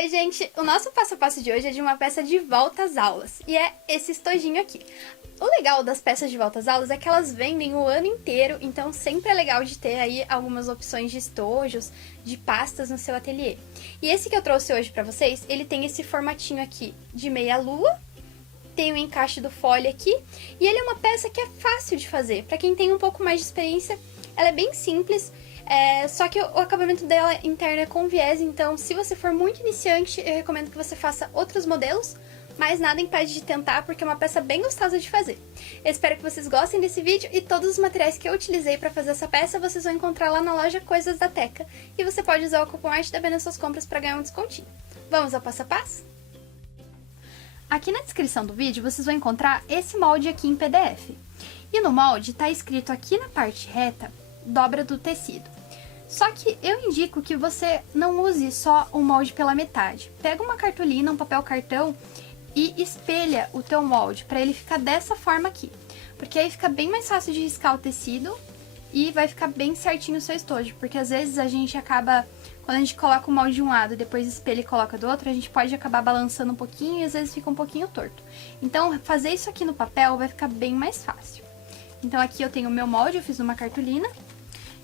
Oi, gente! O nosso passo a passo de hoje é de uma peça de volta às aulas, e é esse estojinho aqui. O legal das peças de volta às aulas é que elas vendem o ano inteiro, então sempre é legal de ter aí algumas opções de estojos, de pastas no seu ateliê. E esse que eu trouxe hoje pra vocês, ele tem esse formatinho aqui de meia-lua, tem o encaixe do fole aqui, e ele é uma peça que é fácil de fazer. Pra quem tem um pouco mais de experiência, ela é bem simples, só que o acabamento dela interno é com viés, então se você for muito iniciante, eu recomendo que você faça outros modelos, mas nada impede de tentar, porque é uma peça bem gostosa de fazer. Eu espero que vocês gostem desse vídeo e todos os materiais que eu utilizei para fazer essa peça vocês vão encontrar lá na loja Coisas da Teca, e você pode usar o cupom ARTEDAB nas suas compras para ganhar um descontinho. Vamos ao passo a passo? Aqui na descrição do vídeo vocês vão encontrar esse molde aqui em PDF. E no molde está escrito aqui na parte reta, dobra do tecido. Só que eu indico que você não use só o molde pela metade. Pega uma cartolina, um papel cartão e espelha o teu molde para ele ficar dessa forma aqui. Porque aí fica bem mais fácil de riscar o tecido e vai ficar bem certinho o seu estojo. Porque às vezes a gente acaba, quando a gente coloca o molde de um lado e depois espelha e coloca do outro, a gente pode acabar balançando um pouquinho e às vezes fica um pouquinho torto. Então fazer isso aqui no papel vai ficar bem mais fácil. Então aqui eu tenho o meu molde, eu fiz numa cartolina.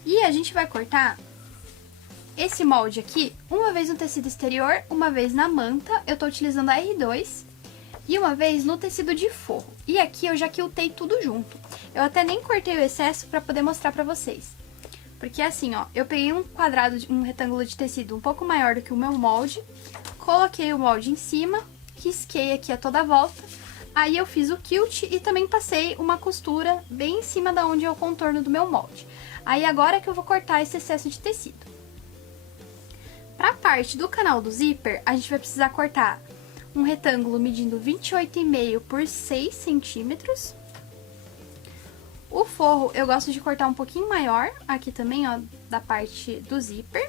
E a gente vai cortar esse molde aqui, uma vez no tecido exterior, uma vez na manta, eu tô utilizando a R2, e uma vez no tecido de forro. E aqui eu já quiltei tudo junto. Eu até nem cortei o excesso pra poder mostrar pra vocês. Porque assim, ó, eu peguei um quadrado, um retângulo de tecido um pouco maior do que o meu molde, coloquei o molde em cima, risquei aqui a toda a volta, aí eu fiz o quilt e também passei uma costura bem em cima da onde é o contorno do meu molde. Aí agora que eu vou cortar esse excesso de tecido. Pra parte do canal do zíper, a gente vai precisar cortar um retângulo medindo 28,5 por 6 centímetros. O forro eu gosto de cortar um pouquinho maior, aqui também, ó, da parte do zíper.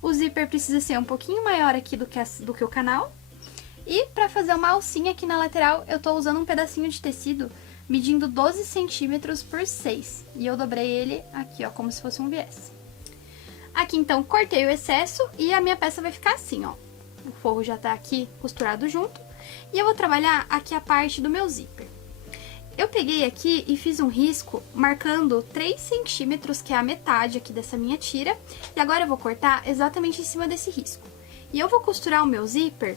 O zíper precisa ser um pouquinho maior aqui do que o canal. E pra fazer uma alcinha aqui na lateral, eu tô usando um pedacinho de tecido medindo 12 centímetros por 6. E eu dobrei ele aqui, ó, como se fosse um viés. Aqui, então, cortei o excesso e a minha peça vai ficar assim, ó. O forro já tá aqui costurado junto. E eu vou trabalhar aqui a parte do meu zíper. Eu peguei aqui e fiz um risco marcando 3 centímetros, que é a metade aqui dessa minha tira. E agora eu vou cortar exatamente em cima desse risco. E eu vou costurar o meu zíper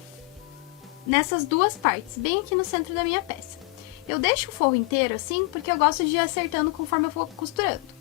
nessas duas partes, bem aqui no centro da minha peça. Eu deixo o forro inteiro assim, porque eu gosto de ir acertando conforme eu for costurando.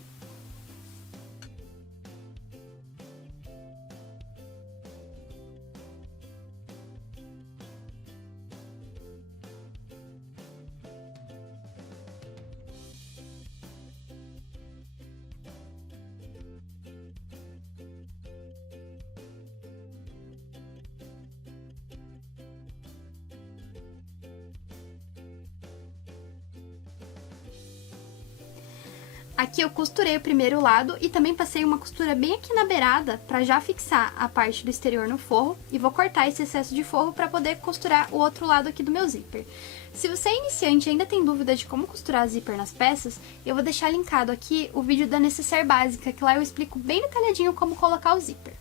Aqui eu costurei o primeiro lado e também passei uma costura bem aqui na beirada para já fixar a parte do exterior no forro. E vou cortar esse excesso de forro para poder costurar o outro lado aqui do meu zíper. Se você é iniciante e ainda tem dúvida de como costurar zíper nas peças, eu vou deixar linkado aqui o vídeo da necessaire básica, que lá eu explico bem detalhadinho como colocar o zíper.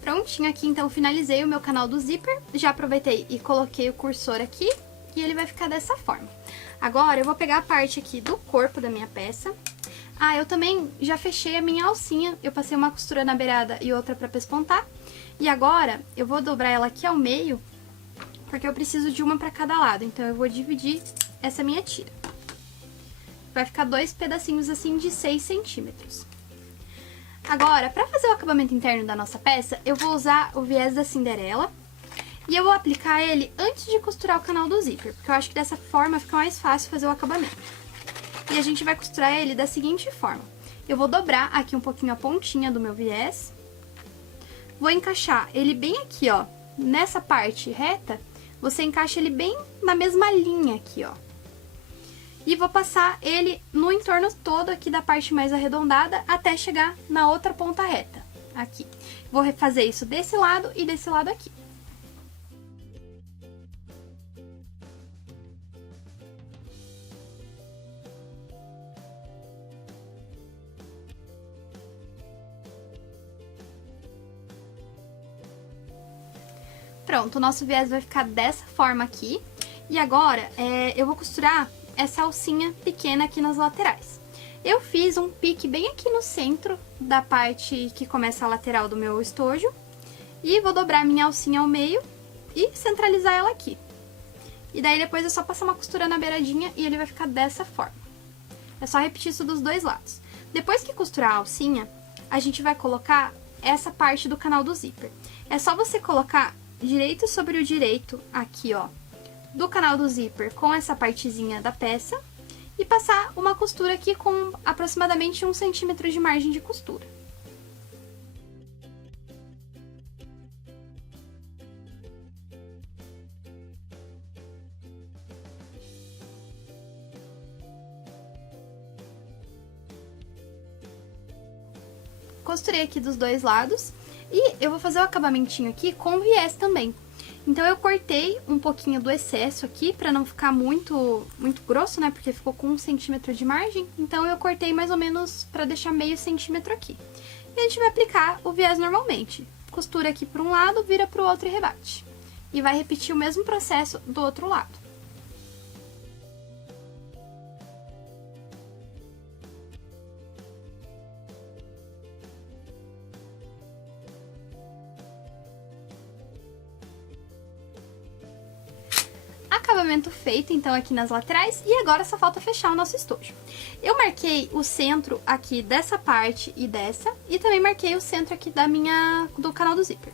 Prontinho aqui, então, finalizei o meu canal do zíper. Já aproveitei e coloquei o cursor aqui e ele vai ficar dessa forma. Agora, eu vou pegar a parte aqui do corpo da minha peça. Ah, eu também já fechei a minha alcinha. Eu passei uma costura na beirada e outra pra pespontar. E agora, eu vou dobrar ela aqui ao meio, porque eu preciso de uma pra cada lado. Então, eu vou dividir essa minha tira. Vai ficar dois pedacinhos assim de 6 centímetros. Agora, para fazer o acabamento interno da nossa peça, eu vou usar o viés da Cinderela e eu vou aplicar ele antes de costurar o canal do zíper, porque eu acho que dessa forma fica mais fácil fazer o acabamento. E a gente vai costurar ele da seguinte forma. Eu vou dobrar aqui um pouquinho a pontinha do meu viés, vou encaixar ele bem aqui, ó, nessa parte reta, você encaixa ele bem na mesma linha aqui, ó. E vou passar ele no entorno todo aqui da parte mais arredondada até chegar na outra ponta reta, aqui. Vou refazer isso desse lado e desse lado aqui. Pronto, o nosso viés vai ficar dessa forma aqui. E agora, eu vou costurar essa alcinha pequena aqui nas laterais. Eu fiz um pique bem aqui no centro da parte que começa a lateral do meu estojo. E vou dobrar minha alcinha ao meio e centralizar ela aqui. E daí depois é só passar uma costura na beiradinha e ele vai ficar dessa forma. É só repetir isso dos dois lados. Depois que costurar a alcinha, a gente vai colocar essa parte do canal do zíper. É só você colocar direito sobre o direito aqui, ó, do canal do zíper com essa partezinha da peça e passar uma costura aqui com aproximadamente 1 centímetro de margem de costura. Costurei aqui dos dois lados e eu vou fazer o acabamentinho aqui com viés também. Então eu cortei um pouquinho do excesso aqui pra não ficar muito grosso, né? Porque ficou com 1 centímetro de margem. Então eu cortei mais ou menos pra deixar meio centímetro aqui. E a gente vai aplicar o viés normalmente. Costura aqui para um lado, vira pro outro e rebate. E vai repetir o mesmo processo do outro lado. Acabamento feito, então, aqui nas laterais, e agora só falta fechar o nosso estojo. Eu marquei o centro aqui dessa parte e dessa, e também marquei o centro aqui do canal do zíper.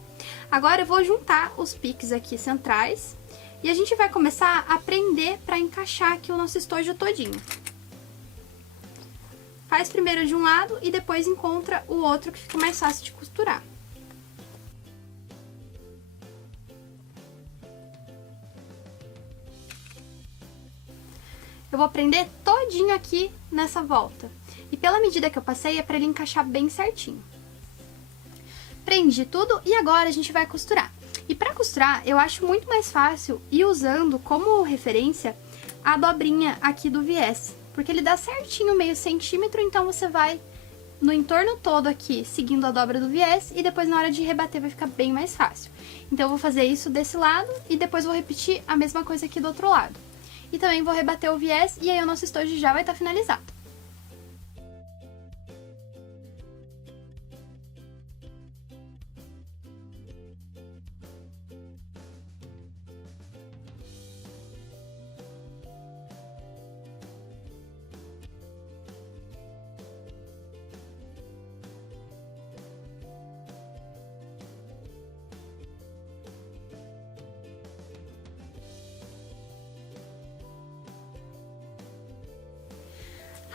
Agora eu vou juntar os piques aqui centrais, e a gente vai começar a prender para encaixar aqui o nosso estojo todinho. Faz primeiro de um lado e depois encontra o outro que fica mais fácil de costurar. Eu vou prender todinho aqui nessa volta. E pela medida que eu passei, é pra ele encaixar bem certinho. Prendi tudo e agora a gente vai costurar. E pra costurar, eu acho muito mais fácil ir usando como referência a dobrinha aqui do viés. Porque ele dá certinho meio centímetro, então você vai no entorno todo aqui, seguindo a dobra do viés. E depois na hora de rebater vai ficar bem mais fácil. Então eu vou fazer isso desse lado e depois vou repetir a mesma coisa aqui do outro lado. E também vou rebater o viés e aí o nosso estojo já vai estar finalizado.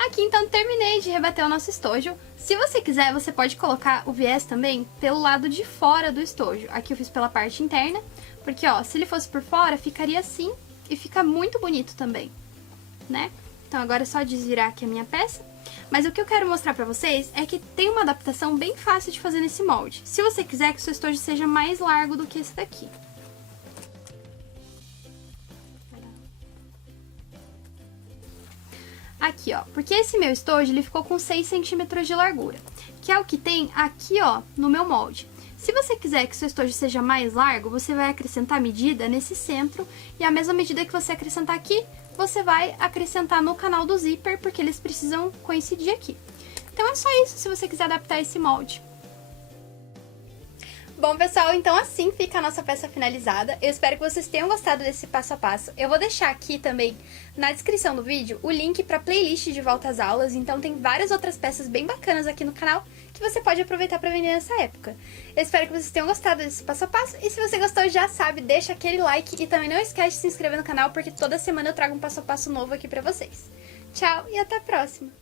Aqui então terminei de rebater o nosso estojo. Se você quiser, você pode colocar o viés também pelo lado de fora do estojo. Aqui eu fiz pela parte interna, porque ó, se ele fosse por fora, ficaria assim e fica muito bonito também, né? Então agora é só desvirar aqui a minha peça. Mas o que eu quero mostrar pra vocês é que tem uma adaptação bem fácil de fazer nesse molde. Se você quiser que o seu estojo seja mais largo do que esse daqui. Aqui, ó, porque esse meu estojo, ele ficou com 6 centímetros de largura, que é o que tem aqui, ó, no meu molde. Se você quiser que seu estojo seja mais largo, você vai acrescentar medida nesse centro, e a mesma medida que você acrescentar aqui, você vai acrescentar no canal do zíper, porque eles precisam coincidir aqui. Então é só isso, se você quiser adaptar esse molde. Bom, pessoal, então assim fica a nossa peça finalizada. Eu espero que vocês tenham gostado desse passo a passo. Eu vou deixar aqui também, na descrição do vídeo, o link para a playlist de volta às aulas. Então tem várias outras peças bem bacanas aqui no canal que você pode aproveitar para vender nessa época. Eu espero que vocês tenham gostado desse passo a passo. E se você gostou, já sabe, deixa aquele like e também não esquece de se inscrever no canal, porque toda semana eu trago um passo a passo novo aqui para vocês. Tchau e até a próxima!